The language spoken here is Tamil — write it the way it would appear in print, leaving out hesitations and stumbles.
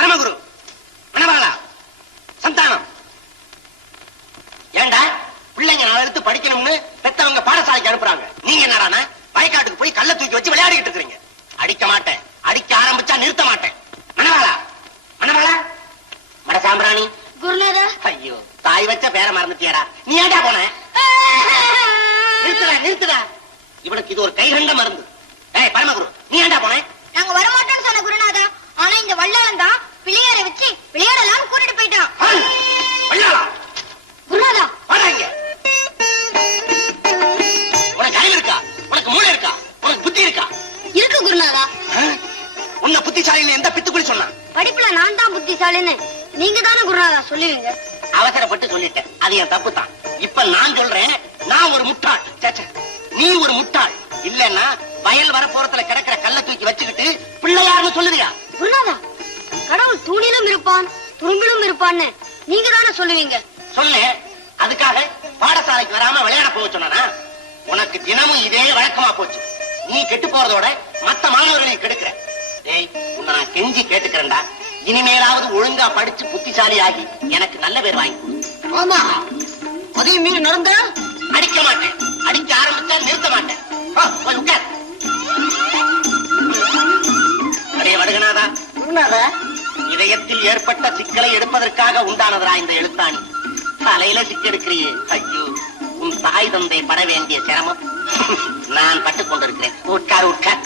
பரமகுரு, மணவாளா, சந்தானம், ஏண்டா பிள்ளைங்க 4 எழுத்து படிக்கணும்னு பெத்தவங்க பாடசாலைக்கு அனுப்புறாங்க. நீங்க என்னடானா வயக்காட்டுக்கு போய் கல்ல தூக்கி வச்சு விளையாடிக்கிட்டு இருக்கீங்க. அடிக்க மாட்டேன், அடிக்க ஆரம்பிச்சா நிறுத்த மாட்டேன். மணவாளா, மணவாளா, மட சாம்பிராணி. குருநாதா. ஐயோ, தாய் வச்ச பேர மறந்துட்டியாடா. நீ ஏண்டா போன? நிறுத்துடா, நிறுத்துடா. இவனுக்கு இது ஒரு கைகண்ட மருந்து. ஏய் பரமகுரு, நீ ஏண்டா போன? நாங்க வரமாட்டோம்னு சொன்ன குருநாதா. ஆனா இந்த வள்ளாளன் தான் பிள்ளையாரை வச்சு விளையாடலாம் கூட்டிட்டு போயிட்டான். வள்ளாளா? குருநாதா வாடாங்க. உனக்கு அறிவு இருக்கா? உனக்கு மூளை இருக்கா? உனக்கு புத்தி இருக்கா? இருக்கு குருநாதா. உன்னை புத்திசாலின்னு எந்த பித்துக்குடி சொன்னான்? படிப்புல நான் தான் புத்திசாலின்னு நீங்க தானே குருநாதா சொல்லுவீங்க. அவசரப்பட்டு சொல்லிட்டேன், அது என் தப்பு தான். இப்ப நான் சொல்றேன், நான் ஒரு முட்டாள். நீ ஒரு முட்டாள் இல்லன்னா வயல் வரப்போறத்துல கிடக்கிற கல்ல தூக்கி வச்சுக்கிட்டு பிள்ளையார்னு சொல்லுறியா? குருநாதா, கடவுள் தூணிலும் இருப்பான் துரும்பிலும் இருப்பான்னு நீங்க தானே சொல்லுவீங்க. சொன்னேன், அதுக்காக பாடசாலைக்கு வராம விளையாட போக சொன்னா? உனக்கு தினமும் இதே வழக்கமா போச்சு. நீ கெட்டு போறதோட மத்த மாணவர்களை கெடுக்கிற. டேய், உன்னை நான் கெஞ்சி கேட்டுக்கிறேன்டா, இனிமேலாவது ஒழுங்கா படிச்சு புத்திசாலி ஆகி எனக்கு நல்ல பேர் வாங்கி கொடு. ஆமா, அதையும் மீறி நடந்தா அடிக்க மாட்டேன், அடிக்க ஆரம்பிச்சா நிறுத்த மாட்டேன். உட்கார். அடே வடுகநாதா. குருநாதா, இதயத்தில் ஏற்பட்ட சிக்கலை எடுப்பதற்காக உண்டானதா இந்த எழுத்தாணி? தலையில சிக்கெடுக்கிறியே. ஐயோ, உன் தாய் தந்தை பட வேண்டிய சிரமம் நான் பட்டுக் கொண்டிருக்கிறேன். உட்கார், உட்கார்.